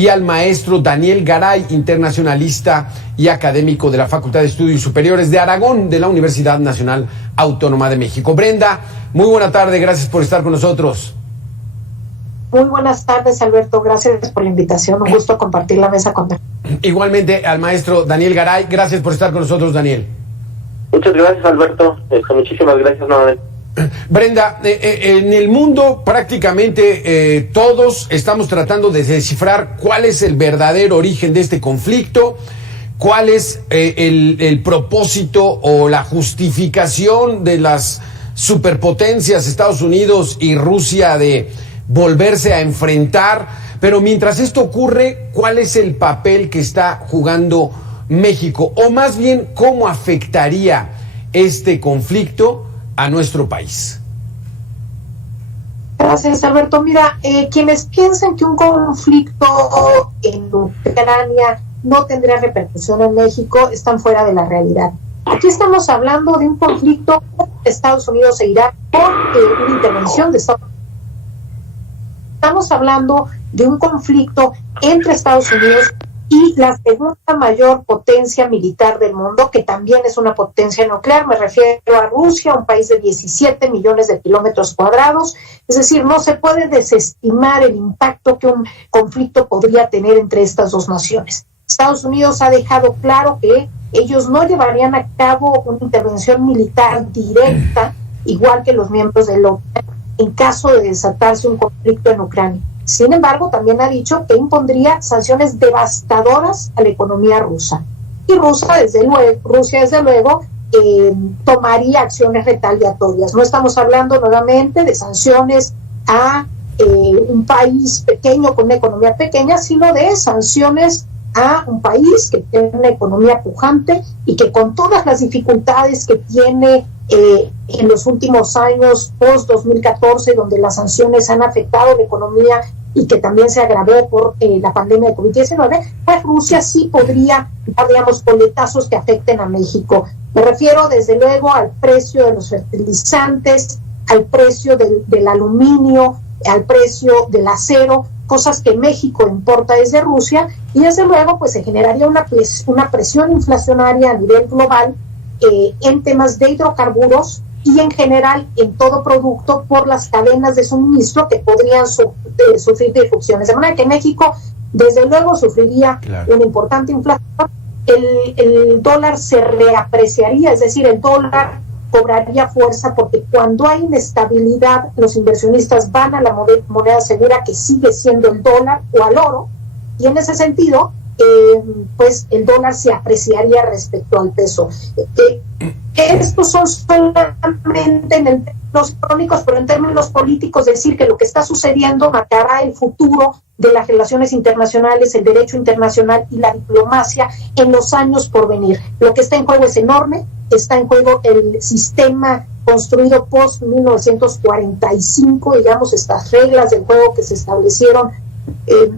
y al maestro Daniel Garay, internacionalista y académico de la Facultad de Estudios Superiores de Aragón de la Universidad Nacional Autónoma de México. Brenda, muy buena tarde, gracias por estar con nosotros. Muy buenas tardes, Alberto, gracias por la invitación, un gusto compartir la mesa con él. Igualmente al maestro Daniel Garay, gracias por estar con nosotros, Daniel. Muchas gracias, Alberto, muchísimas gracias nuevamente. Brenda, en el mundo prácticamente todos estamos tratando de descifrar cuál es el verdadero origen de este conflicto, cuál es el propósito o la justificación de las superpotencias Estados Unidos y Rusia de volverse a enfrentar, pero mientras esto ocurre, ¿cuál es el papel que está jugando México? O más bien, ¿cómo afectaría este conflicto a nuestro país? Gracias, Alberto. Mira, quienes piensan que un conflicto en Ucrania no tendría repercusión en México están fuera de la realidad. Aquí estamos hablando de un conflicto de Estados Unidos e Irán por una intervención de Estados Unidos. Estamos hablando de un conflicto entre Estados Unidos y la segunda mayor potencia militar del mundo, que también es una potencia nuclear. Me refiero a Rusia, un país de 17 millones de kilómetros cuadrados. Es decir, no se puede desestimar el impacto que un conflicto podría tener entre estas dos naciones. Estados Unidos ha dejado claro que ellos no llevarían a cabo una intervención militar directa, igual que los miembros de la OTAN, en caso de desatarse un conflicto en Ucrania. Sin embargo, también ha dicho que impondría sanciones devastadoras a la economía rusa. Y Rusia, desde luego, tomaría acciones retaliatorias. No estamos hablando nuevamente de sanciones a un país pequeño con una economía pequeña, sino de sanciones a un país que tiene una economía pujante y que con todas las dificultades que tiene en los últimos años, post-2014, donde las sanciones han afectado la economía y que también se agravó por la pandemia de COVID-19, pues Rusia sí podría dar, digamos, coletazos que afecten a México. Me refiero, desde luego, al precio de los fertilizantes, al precio del aluminio, al precio del acero, cosas que México importa desde Rusia, y desde luego pues se generaría una presión inflacionaria a nivel global en temas de hidrocarburos y en general en todo producto por las cadenas de suministro que podrían sufrir disrupciones. De manera que México desde luego sufriría una importante inflación, el dólar se reapreciaría, es decir, el dólar cobraría fuerza, porque cuando hay inestabilidad los inversionistas van a la moneda segura, que sigue siendo el dólar, o al oro, y en ese sentido pues el dólar se apreciaría respecto al peso. Estos son solamente en términos económicos, pero en términos políticos decir que lo que está sucediendo marcará el futuro de las relaciones internacionales, el derecho internacional y la diplomacia en los años por venir. Lo que está en juego es enorme, está en juego el sistema construido post-1945, digamos, estas reglas del juego que se establecieron,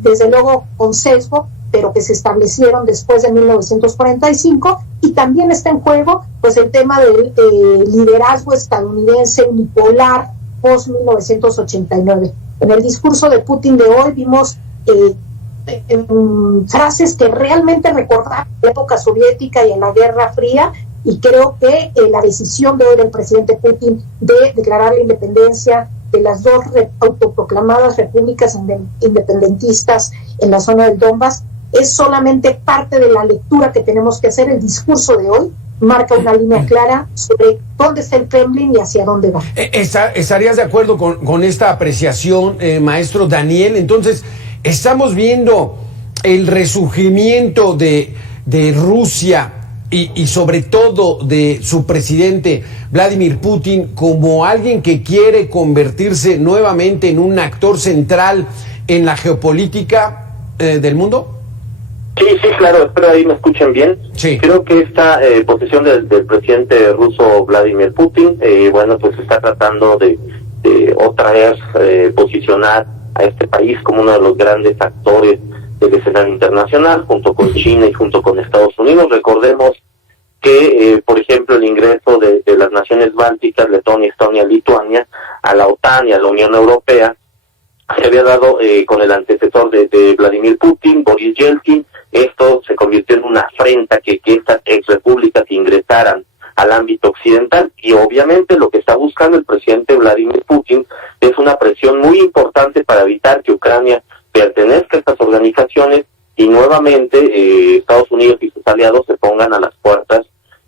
desde luego con sesgo, pero que se establecieron después de 1945, y también está en juego pues el tema del liderazgo estadounidense unipolar post-1989. En el discurso de Putin de hoy vimos frases que realmente recordaban la época soviética y en la Guerra Fría, y creo que la decisión de hoy del presidente Putin de declarar la independencia de las dos autoproclamadas repúblicas independentistas en la zona del Donbass es solamente parte de la lectura que tenemos que hacer. El discurso de hoy marca una línea clara sobre dónde está el Kremlin y hacia dónde va. ¿Estarías de acuerdo con esta apreciación, maestro Daniel? Entonces, estamos viendo el resurgimiento de Rusia y sobre todo de su presidente Vladimir Putin como alguien que quiere convertirse nuevamente en un actor central en la geopolítica del mundo. Sí, claro, espero ahí me escuchen bien. Sí. Creo que esta posición del presidente ruso Vladimir Putin, bueno, pues está tratando de otra vez posicionar a este país como uno de los grandes actores del escenario internacional, junto con China y junto con Estados Unidos. Recordemos que, por ejemplo, el ingreso de las naciones bálticas, Letonia, Estonia, Lituania, a la OTAN y a la Unión Europea, se había dado con el antecesor de Vladimir Putin, Boris Yeltsin. Esto se convirtió en una afrenta que estas exrepúblicas ingresaran al ámbito occidental, y obviamente lo que está buscando el presidente Vladimir Putin es una presión muy importante para evitar que Ucrania pertenezca a estas organizaciones y nuevamente Estados Unidos y sus aliados se pongan a las puertas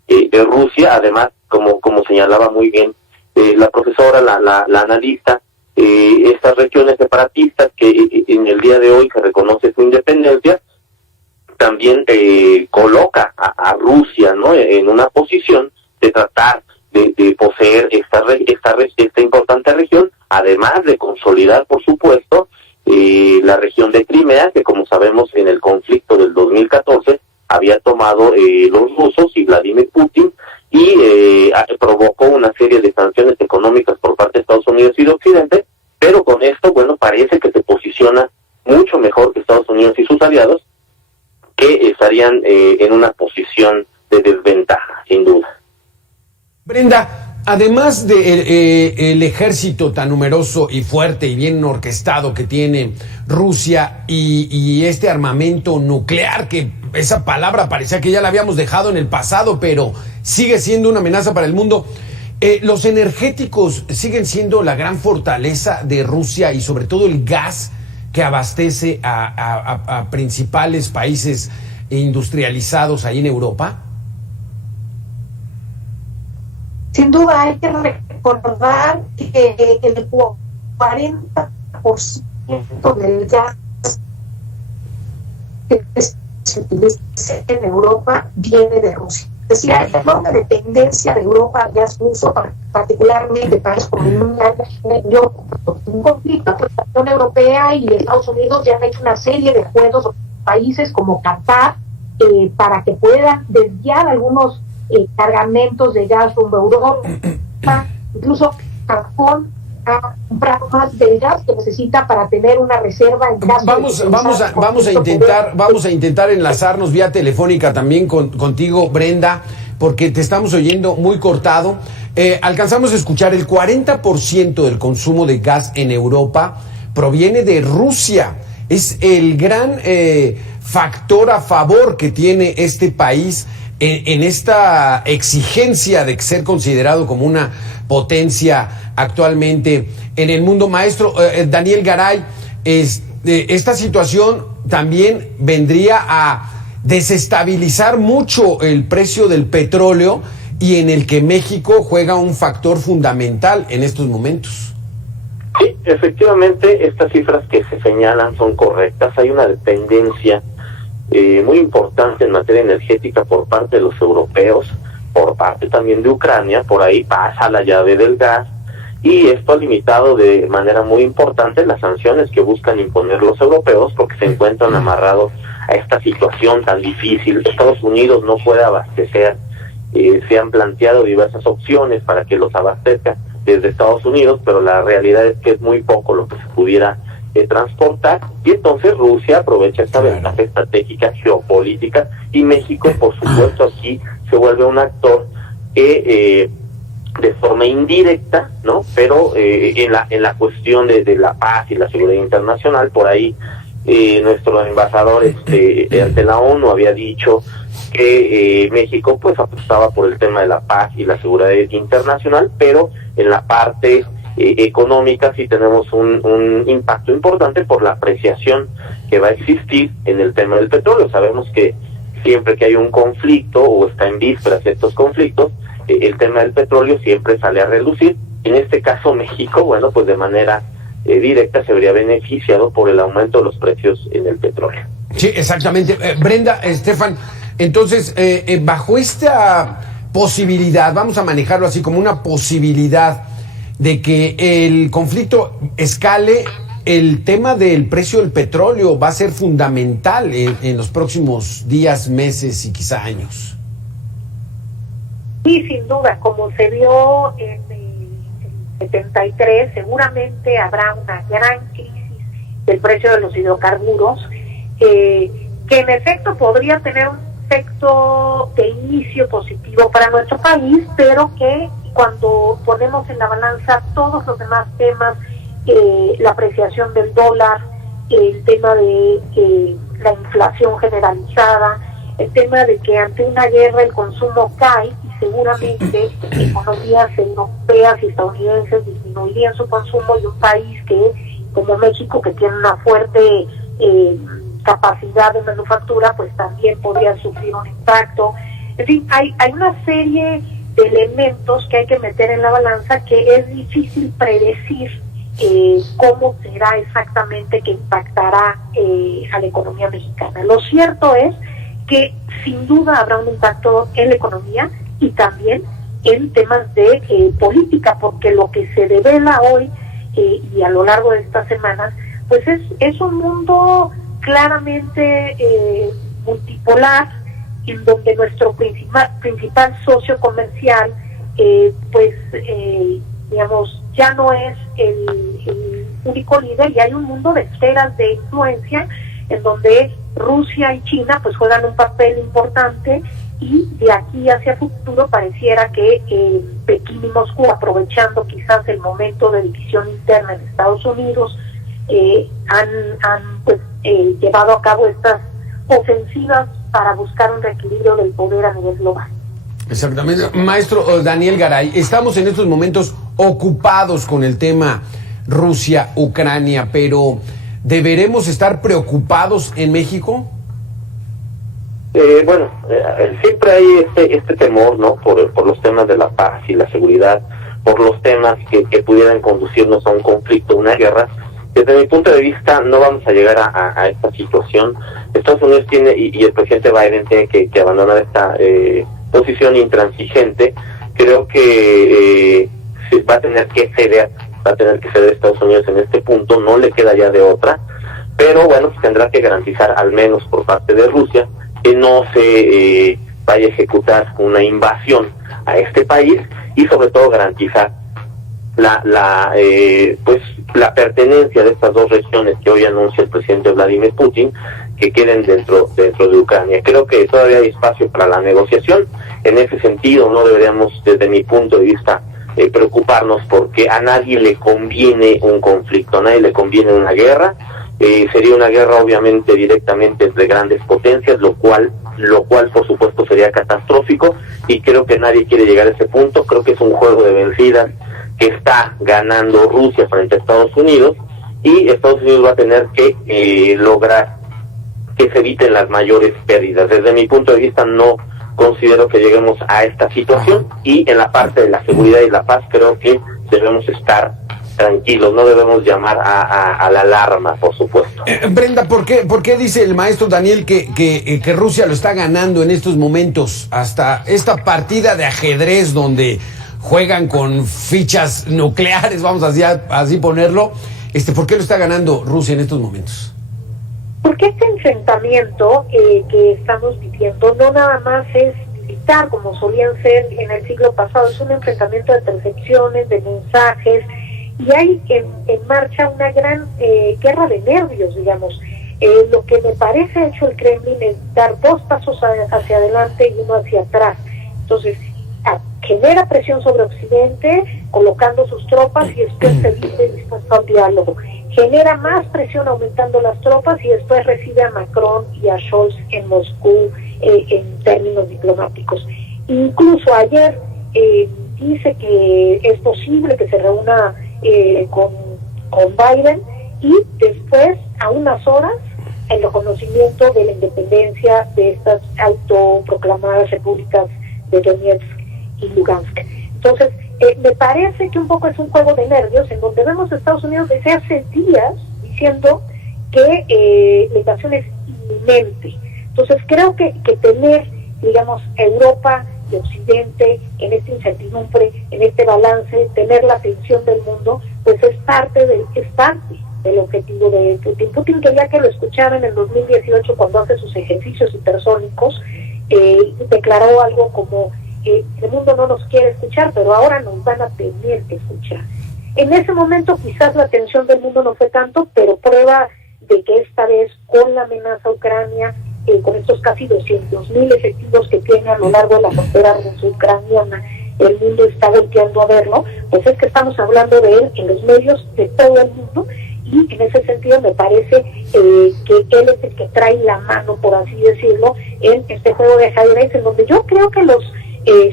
de Rusia. Además, como señalaba muy bien la profesora, la analista, estas regiones separatistas que en el día de hoy se reconoce su independencia, también coloca a Rusia, ¿no?, en una posición de tratar de poseer esta importante región, además de consolidar, por supuesto, la región de Crimea, que como sabemos en el conflicto del 2014 había tomado los rusos y Vladimir Putin, y provocó una serie de sanciones económicas por parte de Estados Unidos y de Occidente, pero con esto, bueno, parece que se posiciona mucho mejor que Estados Unidos y sus aliados, que estarían en una posición de desventaja, sin duda. Brenda, además de el ejército tan numeroso y fuerte y bien orquestado que tiene Rusia y este armamento nuclear, que esa palabra parecía que ya la habíamos dejado en el pasado, pero sigue siendo una amenaza para el mundo, los energéticos siguen siendo la gran fortaleza de Rusia, y sobre todo el gas que abastece a principales países industrializados ahí en Europa. Sin duda hay que recordar que el 40% del gas que se utiliza en Europa viene de Rusia. Es decir, hay una dependencia de Europa al gas ruso, particularmente países como un conflicto entre la Unión Europea y Estados Unidos. Ya han hecho una serie de acuerdos con países como Qatar para que puedan desviar algunos cargamentos de gas rumbo a Europa. Incluso Japón ha comprado más del gas que necesita para tener una reserva en gas. Vamos a intentar enlazarnos vía telefónica también contigo, Brenda, porque te estamos oyendo muy cortado. Alcanzamos a escuchar el 40% del consumo de gas en Europa proviene de Rusia. Es el gran factor a favor que tiene este país en esta exigencia de ser considerado como una potencia actualmente en el mundo. Maestro Daniel Garay, esta situación también vendría a desestabilizar mucho el precio del petróleo, y en el que México juega un factor fundamental en estos momentos. Sí, efectivamente, estas cifras que se señalan son correctas. Hay una dependencia muy importante en materia energética por parte de los europeos, por parte también de Ucrania. Por ahí pasa la llave del gas, y esto ha limitado de manera muy importante las sanciones que buscan imponer los europeos, porque se encuentran amarrados a esta situación tan difícil. Estados Unidos no puede abastecer, se han planteado diversas opciones para que los abastezca desde Estados Unidos, pero la realidad es que es muy poco lo que se pudiera transportar, y entonces Rusia aprovecha esta ventaja estratégica geopolítica, y México, por supuesto, aquí se vuelve un actor que de forma indirecta, ¿no?, pero en la cuestión de la paz y la seguridad internacional. Por ahí nuestro embajador ante la ONU había dicho que México pues apostaba por el tema de la paz y la seguridad internacional, pero en la parte económica sí tenemos un impacto importante por la apreciación que va a existir en el tema del petróleo. Sabemos que siempre que hay un conflicto o está en vísperas de estos conflictos, el tema del petróleo siempre sale a relucir. En este caso México, bueno, pues de manera directa se vería beneficiado por el aumento de los precios en el petróleo. Sí, exactamente. Brenda, Estefan, entonces, bajo esta posibilidad, vamos a manejarlo así como una posibilidad de que el conflicto escale, el tema del precio del petróleo va a ser fundamental en los próximos días, meses y quizá años. Sí, sin duda, como se vio en el 73, seguramente habrá una gran crisis del precio de los hidrocarburos, que en efecto podría tener un efecto de inicio positivo para nuestro país, pero que cuando ponemos en la balanza todos los demás temas la apreciación del dólar, el tema de la inflación generalizada, el tema de que ante una guerra el consumo cae y seguramente economías europeas y estadounidenses disminuirían su consumo, y un país que como México, que tiene una fuerte capacidad de manufactura, pues también podría sufrir un impacto. En fin, hay una serie de elementos que hay que meter en la balanza que es difícil predecir cómo será exactamente que impactará a la economía mexicana. Lo cierto es que sin duda habrá un impacto en la economía y también en temas de política, porque lo que se devela hoy y a lo largo de estas semanas, pues es un mundo claramente multipolar, en donde nuestro principal socio comercial, digamos, ya no es el único líder, y hay un mundo de esferas de influencia en donde Rusia y China pues juegan un papel importante, y de aquí hacia el futuro pareciera que Pekín y Moscú, aprovechando quizás el momento de división interna en Estados Unidos, han llevado a cabo estas ofensivas para buscar un reequilibrio del poder a nivel global. Exactamente. Maestro Daniel Garay, estamos en estos momentos ocupados con el tema Rusia-Ucrania, pero ¿deberemos estar preocupados en México? Siempre hay este temor, ¿no? Por los temas de la paz y la seguridad, por los temas que pudieran conducirnos a un conflicto, una guerra. Desde mi punto de vista, no vamos a llegar a esta situación. Estados Unidos tiene, y el presidente Biden tiene que abandonar esta posición intransigente. Creo que va a tener que ceder Estados Unidos en este punto, no le queda ya de otra, pero bueno, pues tendrá que garantizar, al menos por parte de Rusia, que no se vaya a ejecutar una invasión a este país, y sobre todo garantizar la pertenencia de estas dos regiones que hoy anuncia el presidente Vladimir Putin, que queden dentro de Ucrania. Creo que todavía hay espacio para la negociación. En ese sentido, no deberíamos, desde mi punto de vista, preocuparnos, porque a nadie le conviene un conflicto, a nadie le conviene una guerra. Sería una guerra obviamente directamente entre grandes potencias, lo cual por supuesto sería catastrófico, y creo que nadie quiere llegar a ese punto. Creo que es un juego de vencidas que está ganando Rusia frente a Estados Unidos, y Estados Unidos va a tener que lograr que se eviten las mayores pérdidas. Desde mi punto de vista, no considero que lleguemos a esta situación, y en la parte de la seguridad y la paz creo que debemos estar tranquilos, no debemos llamar a la alarma, por supuesto. Brenda, ¿por qué dice el maestro Daniel que Rusia lo está ganando en estos momentos? Hasta esta partida de ajedrez donde juegan con fichas nucleares, vamos así ponerlo, ¿por qué lo está ganando Rusia en estos momentos? Porque este enfrentamiento que estamos viviendo no nada más es militar, como solían ser en el siglo pasado, es un enfrentamiento de percepciones, de mensajes, y hay en marcha una gran guerra de nervios, digamos. Lo que me parece ha hecho el Kremlin es dar dos pasos hacia adelante y uno hacia atrás. Entonces, genera presión sobre Occidente, colocando sus tropas, y después se dice dispuesto al diálogo. Genera más presión aumentando las tropas, y después recibe a Macron y a Scholz en Moscú en términos diplomáticos. Incluso ayer dice que es posible que se reúna con Biden, y después, a unas horas, el reconocimiento de la independencia de estas autoproclamadas repúblicas de Donetsk y Lugansk. Entonces, me parece que un poco es un juego de nervios, en donde vemos a Estados Unidos desde hace días diciendo que la invasión es inminente. Entonces, creo que tener, digamos, Europa y Occidente en esta incertidumbre, en este balance, tener la atención del mundo, pues es parte del objetivo de Putin. Putin quería que lo escucharan en el 2018 cuando hace sus ejercicios hipersónicos, declaró algo como el mundo no nos quiere escuchar, pero ahora nos van a tener que escuchar. En ese momento quizás la atención del mundo no fue tanto, pero prueba de que esta vez, con la amenaza a Ucrania, con estos casi 200,000 efectivos que tiene a lo largo de la frontera ruso-ucraniana, el mundo está volteando a verlo, pues es que estamos hablando de él en los medios de todo el mundo, y en ese sentido me parece que él es el que trae la mano, por así decirlo, en este juego de ajedrez, en donde yo creo que los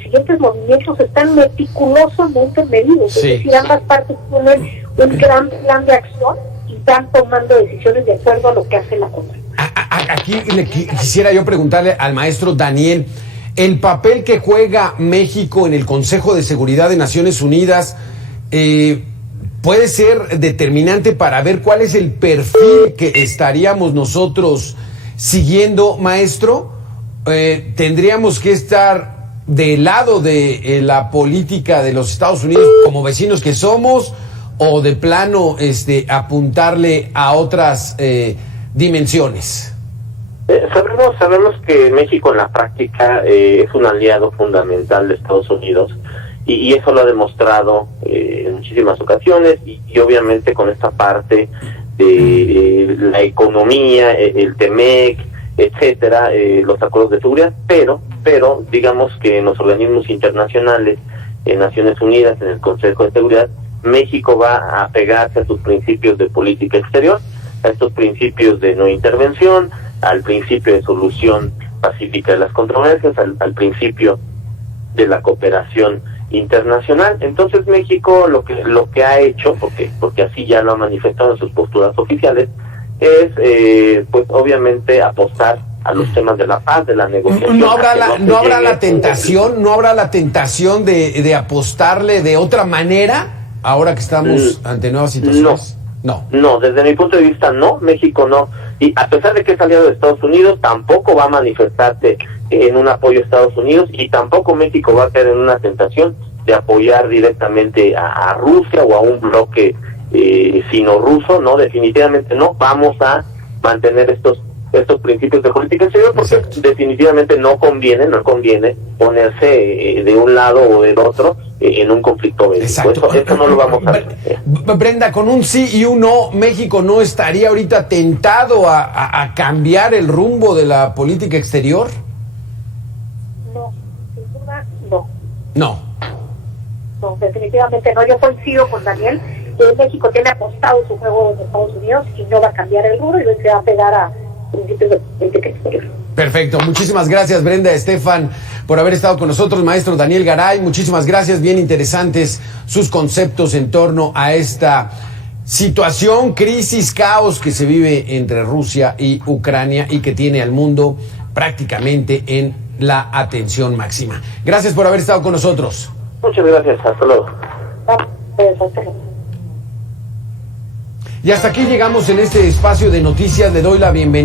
siguientes movimientos están meticulosamente medidos, Sí. es decir, ambas partes tienen un gran plan de acción y están tomando decisiones de acuerdo a lo que hace la otra. Aquí quisiera yo preguntarle al maestro Daniel, el papel que juega México en el Consejo de Seguridad de Naciones Unidas puede ser determinante para ver cuál es el perfil que estaríamos nosotros siguiendo, maestro. Tendríamos que estar del lado de la política de los Estados Unidos como vecinos que somos, o de plano apuntarle a otras dimensiones. Sabemos que México en la práctica es un aliado fundamental de Estados Unidos, y eso lo ha demostrado en muchísimas ocasiones, y obviamente con esta parte de la economía, el TEMEC, etcétera, los acuerdos de seguridad, pero digamos que en los organismos internacionales, en Naciones Unidas, en el Consejo de Seguridad, México va a apegarse a sus principios de política exterior, a estos principios de no intervención, al principio de solución pacífica de las controversias, al principio de la cooperación internacional. Entonces México lo que ha hecho, porque así ya lo ha manifestado en sus posturas oficiales, es pues obviamente apostar a los temas de la paz, de la negociación. ¿No habrá la tentación de apostarle de otra manera ahora que estamos ante nuevas situaciones? No, desde mi punto de vista no, México no, y a pesar de que es aliado de Estados Unidos, tampoco va a manifestarse en un apoyo a Estados Unidos, y tampoco México va a caer en una tentación de apoyar directamente a Rusia o a un bloque sino ruso. No, definitivamente no. Vamos a mantener estos principios de política exterior, porque definitivamente no conviene ponerse de un lado o del otro en un conflicto bélico. Eso no lo vamos a hacer. Brenda, con un sí y un no, ¿México no estaría ahorita tentado a cambiar el rumbo de la política exterior? No, sin duda no. No, definitivamente no. Yo coincido con Daniel, que México tiene apostado su juego en Estados Unidos y no va a cambiar el rumbo, y se va a pegar a principios de política exterior. Perfecto, muchísimas gracias Brenda Estefan por haber estado con nosotros. Maestro Daniel Garay, muchísimas gracias, bien interesantes sus conceptos en torno a esta situación, crisis, caos que se vive entre Rusia y Ucrania y que tiene al mundo prácticamente en la atención máxima. Gracias por haber estado con nosotros. Muchas gracias, hasta luego. Y hasta aquí llegamos en este espacio de noticias. Le doy la bienvenida